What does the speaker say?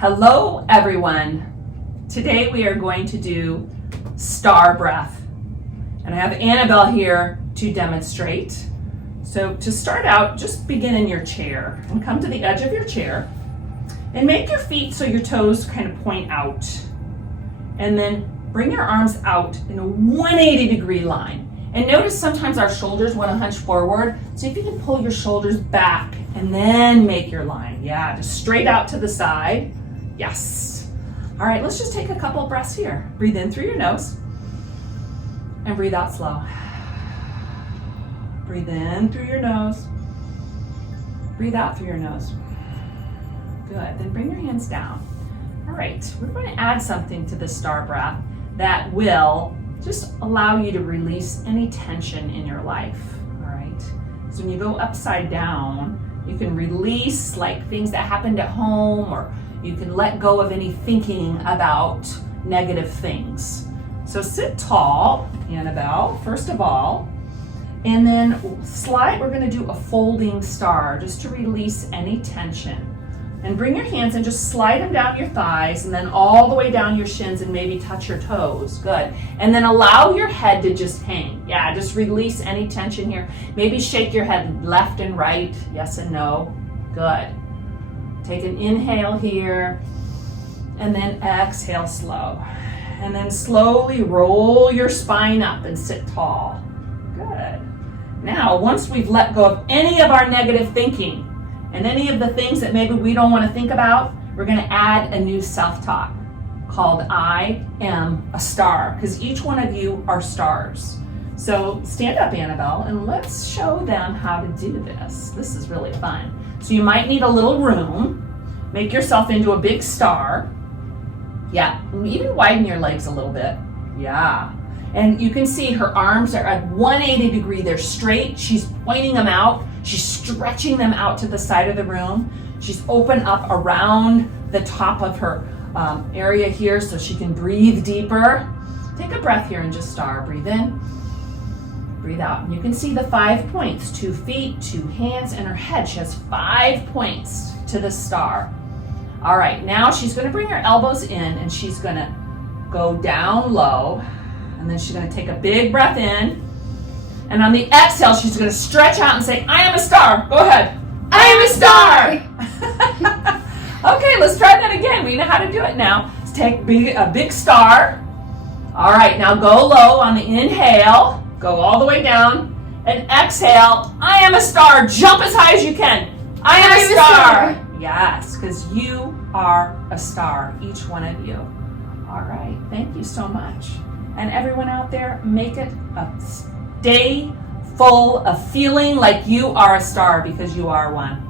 Hello, everyone. Today we are going to do star breath. And I have Annabelle here to demonstrate. So to start out, just begin in your chair and come to the edge of your chair and make your feet so your toes kind of point out. And then bring your arms out in a 180-degree line. And notice sometimes our shoulders want to hunch forward. So if you can pull your shoulders back and then make your line. Yeah, just straight out to the side. Yes. All right, let's just take a couple breaths here. Breathe in through your nose and breathe out slow. Breathe in through your nose. Breathe out through your nose. Good, then bring your hands down. All right, we're going to add something to this star breath that will just allow you to release any tension in your life. All right, so when you go upside down, you can release like things that happened at home, or you can let go of any thinking about negative things. So sit tall, Annabelle, first of all, and then slide. We're going to do a folding star just to release any tension. And bring your hands and just slide them down your thighs and then all the way down your shins and maybe touch your toes. Good. And then allow your head to just hang. Yeah, just release any tension here. Maybe shake your head left and right. Yes and no. Good. Take an inhale here and then exhale slow. And then slowly roll your spine up and sit tall. Good. Now, once we've let go of any of our negative thinking, and any of the things that maybe we don't want to think about, we're going to add a new self-talk called I am a star, because each one of you are stars. So stand up, Annabelle, and let's show them how to do this. This is really fun. So you might need a little room. Make yourself into a big star. Yeah, even widen your legs a little bit. Yeah. And you can see her arms are at 180 degree. They're straight. She's pointing them out. She's stretching them out to the side of the room. She's open up around the top of her area here so she can breathe deeper. Take a breath here and just star. Breathe in, breathe out. And you can see the 5 points, 2 feet, 2 hands, and her head. She has 5 points to the star. All right, now she's gonna bring her elbows in and she's gonna go down low. And then she's going to take a big breath in. And on the exhale, she's going to stretch out and say, I am a star. Go ahead. I am a star. Okay, let's try that again. We know how to do it now. Let's take a big star. All right, now go low on the inhale. Go all the way down. And exhale, I am a star. Jump as high as you can. I am a star. Yes, because you are a star, each one of you. All right, thank you so much. And everyone out there, make it a day full of feeling like you are a star, because you are one.